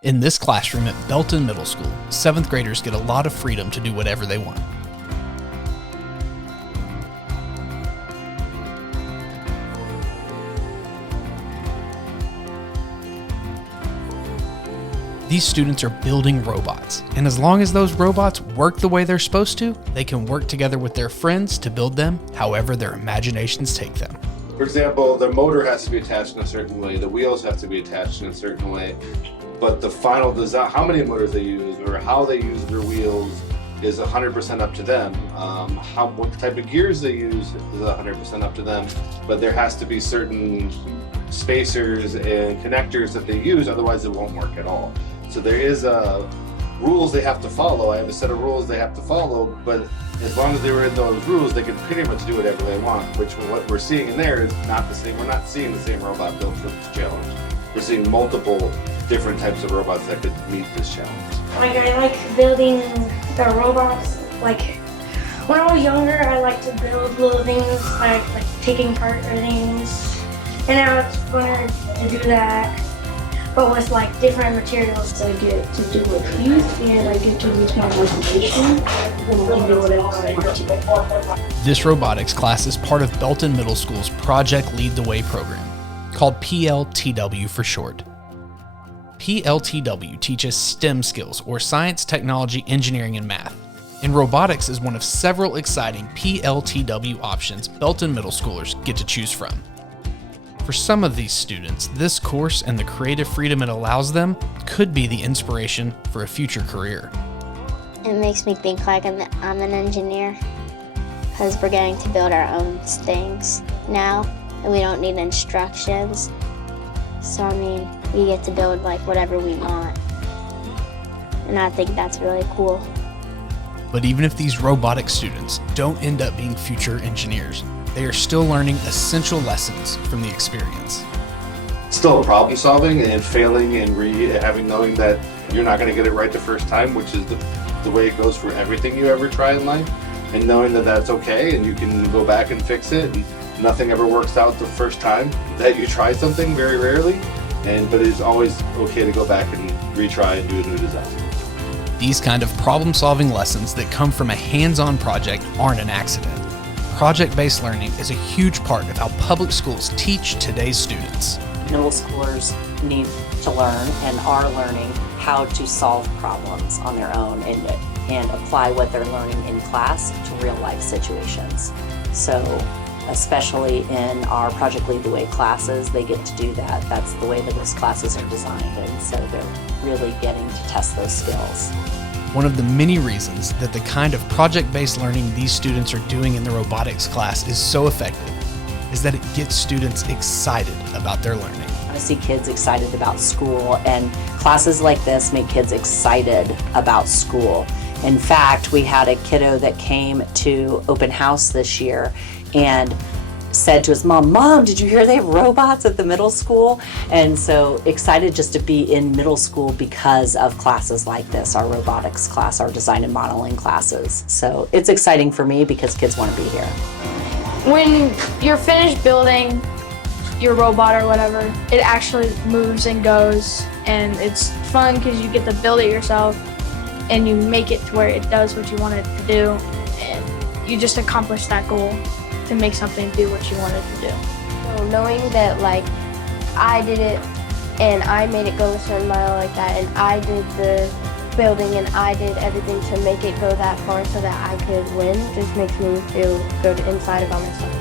In this classroom at Belton Middle School, 7th graders get a lot of freedom to do whatever they want. These students are building robots, and as long as those robots work the way they're supposed to, they can work together with their friends to build them however their imaginations take them. For example, the motor has to be attached in a certain way, the wheels have to be attached in a certain way, but the final design, how many motors they use or how they use their wheels is 100% up to them. What type of gears they use is 100% up to them, but there has to be certain spacers and connectors that they use, otherwise it won't work at all. So there is rules they have to follow. I have a set of rules they have to follow, but as long as they were in those rules, they can pretty much do whatever they want, which what we're seeing in there is not the same. We're not seeing the same robot built for this challenge. We're seeing multiple different types of robots that could meet this challenge. I like building the robots. Like when I was younger, I liked to build little things, like taking apart things. And now it's funner to do that, but with different materials. I get to do with youth, and I get to use my motivation, and I can do whatever I want to. This robotics class is part of Belton Middle School's Project Lead the Way program, called PLTW for short. PLTW teaches STEM skills, or science, technology, engineering, and math. And robotics is one of several exciting PLTW options Belton Middle Schoolers get to choose from. For some of these students, this course and the creative freedom it allows them could be the inspiration for a future career. It makes me think like I'm an engineer, because we're getting to build our own things now, and we don't need instructions. So we get to build whatever we want, and I think that's really cool. But even if these robotic students don't end up being future engineers, they are still learning essential lessons from the experience. Still problem solving and failing and knowing that you're not going to get it right the first time, which is the way it goes for everything you ever try in life, and knowing that that's okay and you can go back and fix it, and nothing ever works out the first time that you try something, very rarely, but it's always okay to go back and retry and do a new design. These kind of problem-solving lessons that come from a hands-on project aren't an accident. Project-based learning is a huge part of how public schools teach today's students. Middle schoolers need to learn and are learning how to solve problems on their own and apply what they're learning in class to real-life situations. So especially in our Project Lead the Way classes, they get to do that. That's the way that those classes are designed, and so they're really getting to test those skills. One of the many reasons that the kind of project-based learning these students are doing in the robotics class is so effective is that it gets students excited about their learning. I see kids excited about school, and classes like this make kids excited about school. In fact, we had a kiddo that came to open house this year and said to his mom, did you hear they have robots at the middle school? And so excited just to be in middle school because of classes like this, our robotics class, our design and modeling classes. So it's exciting for me because kids want to be here. When you're finished building your robot or whatever, it actually moves and goes, and it's fun because you get to build it yourself and you make it to where it does what you want it to do, and you just accomplish that goal to make something do what you wanted to do. So knowing that I did it and I made it go a certain mile like that, and I did the building and I did everything to make it go that far so that I could win, just makes me feel good inside about myself.